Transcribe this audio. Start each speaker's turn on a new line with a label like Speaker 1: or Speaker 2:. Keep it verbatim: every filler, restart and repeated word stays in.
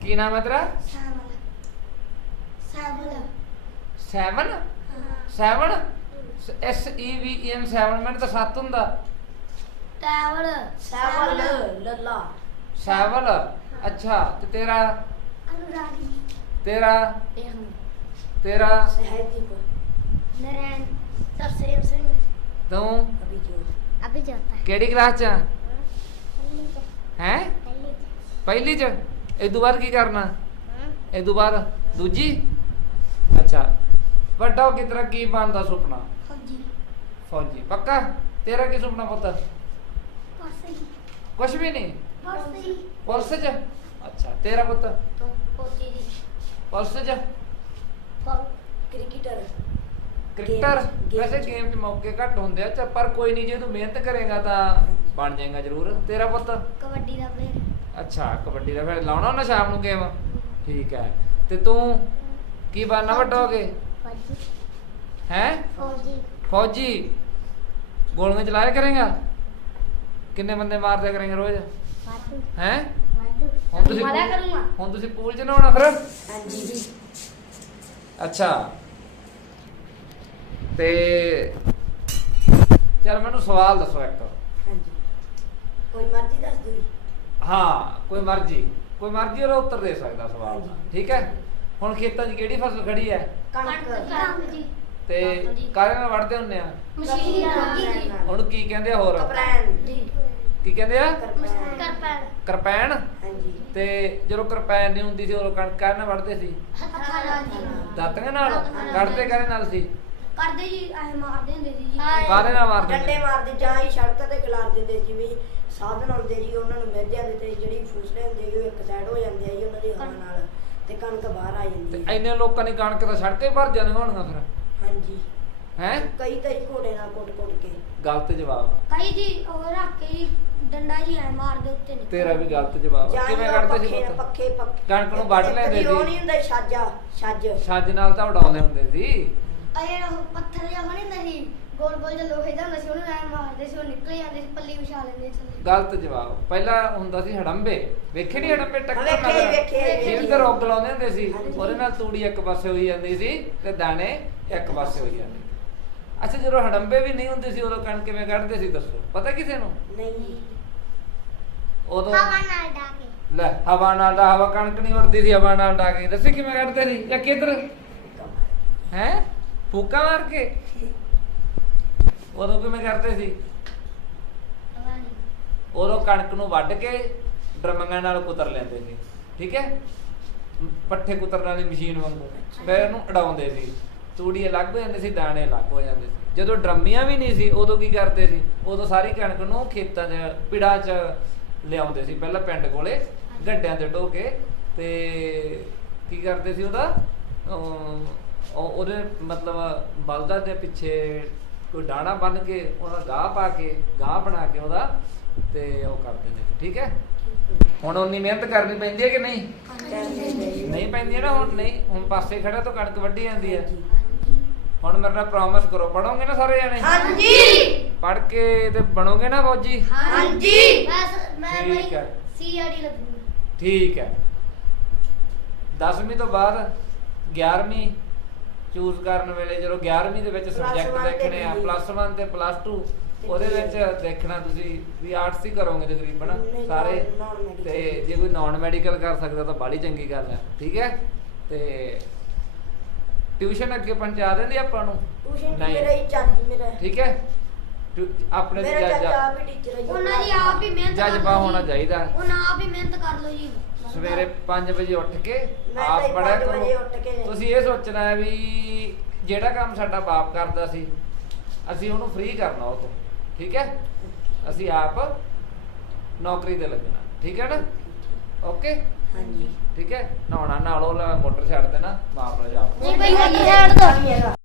Speaker 1: ਕੀ ਨਾਮ ਹੈ ਤੇਰਾ?
Speaker 2: Seven seven
Speaker 1: seven seven S E V E N seven ਮੈਨੂੰ ਤਾਂ ਸੱਤ ਹੁੰਦਾ।
Speaker 2: ਟੈਵਲ
Speaker 3: ਸੈਵਲ ਲੱਲਾ
Speaker 1: ਸੈਵਲ ਅੱਛਾ ਤੇ ਤੇਰਾ
Speaker 2: ਅਨੁਰਾਗੀ
Speaker 1: ਤੇਰਾ
Speaker 3: ਇਹਨ
Speaker 1: ਤੇਰਾ
Speaker 3: ਸਹਿਦੀਪ
Speaker 2: ਨਰੈਣ ਤਰਸੇਮ ਸਿੰਘ
Speaker 1: ਤੂੰ
Speaker 3: ਅਭਿਜੋਤ
Speaker 2: ਅਭੀ ਜਾਤਾ
Speaker 1: ਕਿਹੜੀ ਕਲਾਸ ਚ ਆ? ਹੈ
Speaker 2: ਪਹਿਲੀ
Speaker 1: ਪਹਿਲੀ ਚ। ਇਹ ਤੋਂ ਬਾਅਦ ਕੀ ਕਰਨਾ?
Speaker 2: ਹਾਂ
Speaker 1: ਇਹ ਤੋਂ ਬਾਅਦ ਦੂਜੀ ਅੱਛਾ ਵੱਡਾ ਹੋ ਕੇ ਤੇਰਾ ਕੀ ਬਣਦਾ ਸੁਪਨਾ?
Speaker 2: ਫੌਜੀ
Speaker 1: ਫੌਜੀ ਪੱਕਾ? ਤੇਰਾ ਕੀ ਸੁਪਨਾ ਪੁੱਤ?
Speaker 2: ਪਰਸੀ
Speaker 1: ਕੁਛ ਵੀ ਨਹੀਂ
Speaker 2: ਪਰਸੀ
Speaker 1: ਪੁਲਿਸ ਚ? ਅੱਛਾ ਤੇਰਾ ਪੁੱਤ?
Speaker 3: ਤੋਂ ਪੋਤੀ ਦੀ
Speaker 1: ਪੁਲਿਸ ਚ?
Speaker 2: ਫੌ
Speaker 3: ਕ੍ਰਿਕਟਰ
Speaker 1: ਕ੍ਰਿਕਟਰ?
Speaker 3: game
Speaker 1: ਵੈਸੇ
Speaker 3: ਚ।
Speaker 1: ਗੇਮ 'ਚ ਮੌਕੇ ਘੱਟ ਹੁੰਦੇ ਆ ਚੱਲ ਪਰ ਕੋਈ ਨਹੀਂ ਜੇ ਤੂੰ ਮਿਹਨਤ ਕਰੇਗਾ ਤਾਂ ਬਣ ਜਾਏਗਾ ਜ਼ਰੂਰ। ਤੇਰਾ ਪੁੱਤ?
Speaker 2: ਕਬੱਡੀ ਦਾ ਪਲੇਅਰ
Speaker 1: ਅੱਛਾ ਕਬੱਡੀ ਦਾ ਫਿਰ ਲਾਉਣਾ ਹੁੰਦਾ ਸ਼ਾਮ ਨੂੰ ਗੇਮ? ਠੀਕ ਹੈ ਤੇ ਤੂੰ ਕੀ ਬਣਨਾ ਵੱਡਾ ਹੋ ਕੇ?
Speaker 2: ਫੌਜੀ
Speaker 1: ਹੈ
Speaker 2: ਫੌਜੀ
Speaker 1: ਫੌਜੀ? ਗੋਲੀਆਂ ਚਲਾਇਆ ਕਰੇਗਾ? ਕਿੰਨੇ ਬੰਦੇ ਮਾਰ ਦਿਆ ਕਰੇਗਾ ਰੋਜ਼?
Speaker 2: ਵਾਧੂ
Speaker 1: ਹੈ
Speaker 2: ਵਾਧੂ
Speaker 1: ਹੁਣ ਤੁਸੀਂ
Speaker 2: ਮਾਰਿਆ
Speaker 1: ਪੂਲ-
Speaker 2: ਕਰੂੰਗਾ
Speaker 1: ਹੁਣ ਤੁਸੀਂ ਪੂਲ 'ਚ ਨਹਾਉਣਾ ਫਿਰ?
Speaker 3: ਹਾਂਜੀ ਜੀ
Speaker 1: ਅੱਛਾ ਤੇ ਚਲ ਮੈਨੂੰ ਸਵਾਲ ਦੱਸੋ ਇੱਕ।
Speaker 3: ਹਾਂਜੀ ਕੋਈ ਮਰਜ਼ੀ ਦੱਸ ਦਿਓ ਜੀ।
Speaker 1: ਹਾਂ ਕੋਈ ਮਰਜ਼ੀ ਕੋਈ ਮਰਜ਼ੀ ਉਹਦਾ ਉੱਤਰ ਦੇ ਸਕਦਾ ਸਵਾਲ ਦਾ ਠੀਕ ਹੈ। ਹੁਣ ਖੇਤਾਂ 'ਚ ਕਿਹੜੀ ਫਸਲ ਖੜੀ ਹੈ
Speaker 3: ਕਣਕ
Speaker 2: ਕਣਕ ਜੀ
Speaker 1: ਤੇ ਕਾਹਦੇ ਨਾਲ ਵੜਦੇ ਹੁੰਦੇ ਆ?
Speaker 2: ਮਸ਼ੀਨ ਨਾਲ
Speaker 1: ਉਹਨੂੰ ਕੀ ਕਹਿੰਦੇ ਆ ਹੋਰ?
Speaker 3: ਕਪੜਾਨ
Speaker 2: ਜੀ
Speaker 1: ਕੀ ਕਹਿੰਦੇ ਆ?
Speaker 3: ਕਰਪਾਨ
Speaker 2: ਕਰਪੈਣ
Speaker 1: ਕਰਪੈਣ?
Speaker 3: ਹਾਂਜੀ
Speaker 1: ਤੇ ਜਦੋਂ ਕਰਪੈਣ ਨਹੀਂ ਹੁੰਦੀ ਸੀ ਉਦੋਂ ਕਣਕ ਕਾਹਦੇ ਨਾਲ ਵੜਦੇ ਸੀ?
Speaker 2: ਹੱਥਾਂ ਨਾਲ ਜੀ
Speaker 1: ਦਾਤੀਆਂ ਨਾਲ?
Speaker 2: ਦਾਤੀਆਂ ਨਾਲ।
Speaker 1: ਕੱਢਦੇ ਕਾਹਦੇ ਨਾਲ ਸੀ?
Speaker 2: ਕਰਦੇ ਜੀ ਐ ਮਾਰਦੇ ਹੁੰਦੇ ਸੀ ਜੀ
Speaker 1: ਕਾਹਦੇ ਨਾਲ ਮਾਰਦੇ
Speaker 3: ਡੰਡੇ
Speaker 1: ਸੀ?
Speaker 3: ਮਾਰਦੇ ਜਾਂ ਹੀ ਸੜਕ ਤੇ ਖਿਲਾਰ ਦਿੰਦੇ ਜਿਵੇਂ ਸਾਧਨ ਆਉਂਦੇ ਜੀ ਉਹਨਾਂ ਨੂੰ ਮਿਲ ਜਾਂਦੇ ਤੇ ਜਿਹੜੀ ਫੂਸਲੇ ਹੁੰਦੇ ਜੀ ਉਹ ਇੱਕ ਸਾਈਡ ਹੋ ਜਾਂਦੇ ਆ ਜੀ ਉਹਨਾਂ ਦੀ ਹਵਾ ਨਾਲ ਤੇ ਕਣਕ ਬਾਹਰ ਆ ਜਾਂਦੀ
Speaker 1: ਤੇ
Speaker 3: ਹੈ।
Speaker 1: ਇੰਨੇ ਲੋਕਾਂ ਦੀ ਕਣਕ ਤਾਂ ਸੜਕੇ ਭਰ ਜਾਣੀ ਹੋਣੀਆਂ ਫਿਰ
Speaker 3: ਹਾਂਜੀ
Speaker 1: ਹੈ?
Speaker 3: ਕਈ ਤਾਂ ਜੀ ਘੋੜੇ ਨਾਲ ਕੁੱਟ-ਕੁੱਟ ਕੇ
Speaker 1: ਗਲਤ ਜਵਾਬ ਆ।
Speaker 2: ਕਈ ਜੀ ਉਹ ਰੱਖ ਕੇ ਜੀ ਡੰਡਾ ਜੀ ਐ ਮਾਰਦੇ ਉੱਤੇ ਨਿਕਲ
Speaker 1: ਤੇਰਾ ਵੀ ਗਲਤ ਜਵਾਬ ਆ।
Speaker 3: ਜਾਂ
Speaker 1: ਕਿਵੇਂ
Speaker 3: ਉਹ
Speaker 1: ਕੱਢਦੇ ਸੀ
Speaker 3: ਪੱਖੇ
Speaker 1: ਪੁੱਤ?
Speaker 3: ਪੱਖੇ ਪੱਖੇ
Speaker 1: ਕਣਕ ਨੂੰ ਵੱਢ ਲੈਂਦੇ
Speaker 3: ਉਹ
Speaker 1: ਸੀ।
Speaker 3: ਨਹੀਂ ਹੁੰਦਾ ਛਾਜਾ ਛੱਜ
Speaker 1: ਛੱਜ ਨਾਲ ਤਾਂ ਉਡਾਉਂਦੇ ਹੁੰਦੇ ਸੀ।
Speaker 2: ਅਰੇ ਉਹ ਪੱਥਰ ਜਿਹਾ ਬਣੀ ਹੁੰਦਾ ਸੀ ਗੋਲ ਗੋਲ ਜਿਹਾ ਲੋਹੇ ਦਾ ਹੁੰਦਾ ਸੀ ਉਹਨੂੰ ਐ ਮਾਰਦੇ ਸੀ ਉਹ ਨਿਕਲ ਜਾਂਦੇ ਸੀ ਪੱਲੀ ਵਿਛਾ ਲੈਂਦੇ ਸੀ
Speaker 1: ਗਲਤ ਜਵਾਬ। ਪਹਿਲਾਂ ਹੁੰਦਾ ਸੀ ਹੜੰਬੇ। ਵੇਖੇ ਨਹੀਂ ਹੜੰਬੇ ਟੱਕਰ
Speaker 3: ਵੇਖੇ,
Speaker 1: ਨਾਲ
Speaker 3: ਵੇਖੇ,
Speaker 1: ਜਿਹਦੇ ਤੇ ਰੋਗ ਲਾਉਂਦੇ ਹੁੰਦੇ ਸੀ
Speaker 3: ਹਾਂਜੀ।
Speaker 1: ਉਹਦੇ ਨਾਲ ਤੂੜੀ ਇੱਕ ਪਾਸੇ ਹੋਈ ਜਾਂਦੀ ਸੀ ਤੇ ਦਾਣੇ ਇੱਕ ਪਾਸੇ ਹੋਈ ਜਾਂਦੇ। ਅੱਛਾ ਜਦੋਂ ਹੜੰਬੇ ਵੀ ਨਹੀਂ ਹੁੰਦੇ ਸੀ ਉਦੋਂ ਕਣਕ ਕਿਵੇਂ ਕੱਢਦੇ ਸੀ ਦੱਸੋ? ਪਤਾ ਕਿਸੇ ਨੂੰ?
Speaker 3: ਨਹੀਂ
Speaker 1: ਉਦੋਂ
Speaker 2: ਹਵਾ ਨਾਲ ਡਾ ਕੇ
Speaker 1: ਲੈ ਹਵਾ ਨਾਲ ਦਾ ਹਵਾ ਕਣਕ ਨਹੀਂ ਉੱਡਦੀ ਸੀ ਹਵਾ ਨਾਲ ਡਾ ਕੇ। ਦੱਸੀ ਕਿਵੇਂ ਕੱਢਦੇ ਸੀ ਜਾਂ ਕਿੱਧਰ ਹੈ ਫੂਕਾ ਮਾਰ ਕੇ? ਉਦੋਂ ਕਿਵੇਂ ਕਰਦੇ ਸੀ?
Speaker 2: ਹਵਾ ਨਹੀਂ
Speaker 1: ਉਦੋਂ ਕਣਕ ਨੂੰ ਵੱਢ ਕੇ ਡਰਮੰਗਾਂ ਨਾਲ ਕੁਤਰ ਲੈਂਦੇ ਸੀ ਠੀਕ ਹੈ ਪੱਠੇ ਕੁਤਰਨ ਵਾਲੀ ਮਸ਼ੀਨ ਵਾਂਗੂ ਫਿਰ ਇਹਨੂੰ ਉਡਾਉਂਦੇ ਸੀ। ਤੂੜੀ ਅਲੱਗ ਹੋ ਜਾਂਦੀ ਸੀ ਦਾਣੇ ਅਲੱਗ ਹੋ ਜਾਂਦੇ ਸੀ। ਜਦੋਂ ਡਰਮੀਆਂ ਵੀ ਨਹੀਂ ਸੀ ਉਦੋਂ ਕੀ ਕਰਦੇ ਸੀ? ਉਦੋਂ ਸਾਰੀ ਕਣਕ ਨੂੰ ਖੇਤਾਂ 'ਚ ਪਿੜਾਂ 'ਚ ਲਿਆਉਂਦੇ ਸੀ ਪਹਿਲਾਂ ਪਿੰਡ ਕੋਲੇ ਗੱਡਿਆਂ ਤੇ ਢੋ ਕੇ ਤੇ ਕੀ ਕਰਦੇ ਸੀ ਉਹਦਾ ਅਹ ਉਹ- ਉਹਦੇ ਮਤਲਬ ਬਲਦਾਂ ਦੇ ਪਿੱਛੇ ਕੋਈ ਡਾਣਾ ਬੰਨ ਕੇ ਉਹਦਾ ਗਾਹ ਪਾ ਕੇ ਗਾਹ ਬਣਾ ਕੇ ਉਹਦਾ ਤੇ ਉਹ ਕਰਦੇ ਨੇ ਠੀਕ ਹੈ। ਹੁਣ ਉਨੀ ਮਿਹਨਤ ਕਰਨੀ ਪੈਂਦੀ ਹੈ ਕਿ ਨਹੀਂ? ਨਹੀਂ ਪੈਂਦੀ ਹੈ ਨਾ ਹੁਣ ਨਹੀਂ ਹੁਣ ਪਾਸੇ ਖੜਾ ਤਾਂ ਕਣਕ ਵੱਢੀ ਜਾਂਦੀ ਹੈ। ਹੁਣ ਮੇਰੇ ਨਾਲ ਪ੍ਰੋਮਿਸ ਕਰੋ ਪੜੋਗੇ ਨਾ ਸਾਰੇ ਜਾਣੇ?
Speaker 3: ਹਾਂਜੀ
Speaker 1: ਪੜ ਕੇ ਤੇ ਬਣੋਗੇ ਨਾ ਫੌਜੀ?
Speaker 3: ਹਾਂਜੀ
Speaker 2: ਬਸ ਮੈਂ
Speaker 1: ਠੀਕ ਹੈ
Speaker 2: ਸੀ ਆਰ ਡੀ ਲੱਗੂਗਾ
Speaker 1: ਠੀਕ ਹੈ। ਦਸਵੀਂ ਤੋਂ ਬਾਅਦ ਗਿਆਰਵੀਂ ਚੂਜ਼ ਕਰਨ ਵੇਲੇ ਜਦੋਂ ਗਿਆਰਵੀਂ ਦੇ ਵਿੱਚ
Speaker 3: Plus
Speaker 1: ਸਬਜੈਕਟ
Speaker 3: one ਤੇ
Speaker 1: ਦੇਖਣੇ ਆ
Speaker 3: B E
Speaker 1: ਪਲੱਸ ਵਨ ਤੇ ਪਲੱਸ ਟੂ ਉਹਦੇ ਵਿੱਚ ਦੇਖਣਾ ਤੁਸੀਂ ਵੀ ਆਰਟਸ ਹੀ ਕਰੋਗੇ ਤਕਰੀਬਨ
Speaker 3: ਨਹੀਂ,
Speaker 1: ਸਾਰੇ
Speaker 3: non- non-medical।
Speaker 1: ਤੇ ਜੇ ਕੋਈ ਨਾਨ ਮੈਡੀਕਲ ਕਰ ਸਕਦਾ ਤਾਂ ਬਾਹਲੀ ਚੰਗੀ ਗੱਲ ਹੈ ਠੀਕ ਹੈ। ਤੇ ਟਿਊਸ਼ਨ ਅੱਗੇ ਪਹੁੰਚਾ ਦਿੰਦੀ ਆਪਾਂ ਨੂੰ?
Speaker 3: ਟਿਊਸ਼ਨ ਮੇਰਾ ਹੀ ਚੱਜ ਮੇਰਾ
Speaker 1: ਠੀਕ ਹੈ ਟਿਊ- ਆਪਣੇ ਤੇ
Speaker 3: ਮੇਰਾ
Speaker 1: ਜੱਜ
Speaker 3: ਚਾਚਾ ਆਪ ਹੀ ਟੀਚਰ ਹੈ ਜੀ।
Speaker 2: ਉਹਨਾਂ ਦੀ ਆਪ ਹੀ ਮਿਹਨਤ ਕਰ
Speaker 1: ਜਜ਼ਬਾ
Speaker 2: ਲਓ
Speaker 1: ਹੋਣਾ
Speaker 2: ਜੀ।
Speaker 1: ਚਾਹੀਦਾ।
Speaker 2: ਉਹਨਾਂ ਆਪ ਹੀ ਮਿਹਨਤ ਕਰ ਲਓ ਜੀ
Speaker 1: ਸਵੇਰੇ ਪੰਜ ਵਜੇ ਉੱਠ ਕੇ
Speaker 3: ਮੈਂ
Speaker 1: ਆਪ
Speaker 3: ਤਾਂ
Speaker 1: ਪੜਿਆ
Speaker 3: ਪੰਜ ਵਜੇ
Speaker 1: ਕਰੋ।
Speaker 3: ਉੱਠ ਕੇ
Speaker 1: ਤੁਸੀਂ ਇਹ ਸੋਚਣਾ ਹੈ ਵੀ ਜਿਹੜਾ ਕੰਮ ਸਾਡਾ ਬਾਪ ਕਰਦਾ ਸੀ ਅਸੀਂ ਉਹਨੂੰ ਫ੍ਰੀ ਕਰਨਾ ਉਹ ਤੋਂ ਠੀਕ ਹੈ। ਅਸੀਂ ਆਪ ਨੌਕਰੀ ਤੇ ਲੱਗਣਾ ਠੀਕ ਹੈ ਨਾ? ਓਕੇ
Speaker 3: ਹਾਂਜੀ
Speaker 1: ਠੀਕ ਹੈ। ਨਹਾਉਣਾ ਨਾਲੋਂ ਮੋਟਰ ਛੱਡ ਦੇਣਾ ਮਾਰਨਾ ਜਾ
Speaker 2: ਨਹੀਂ ਬਈ ਸਾਈਡ ਤੋਂ
Speaker 3: ਹੈਗਾ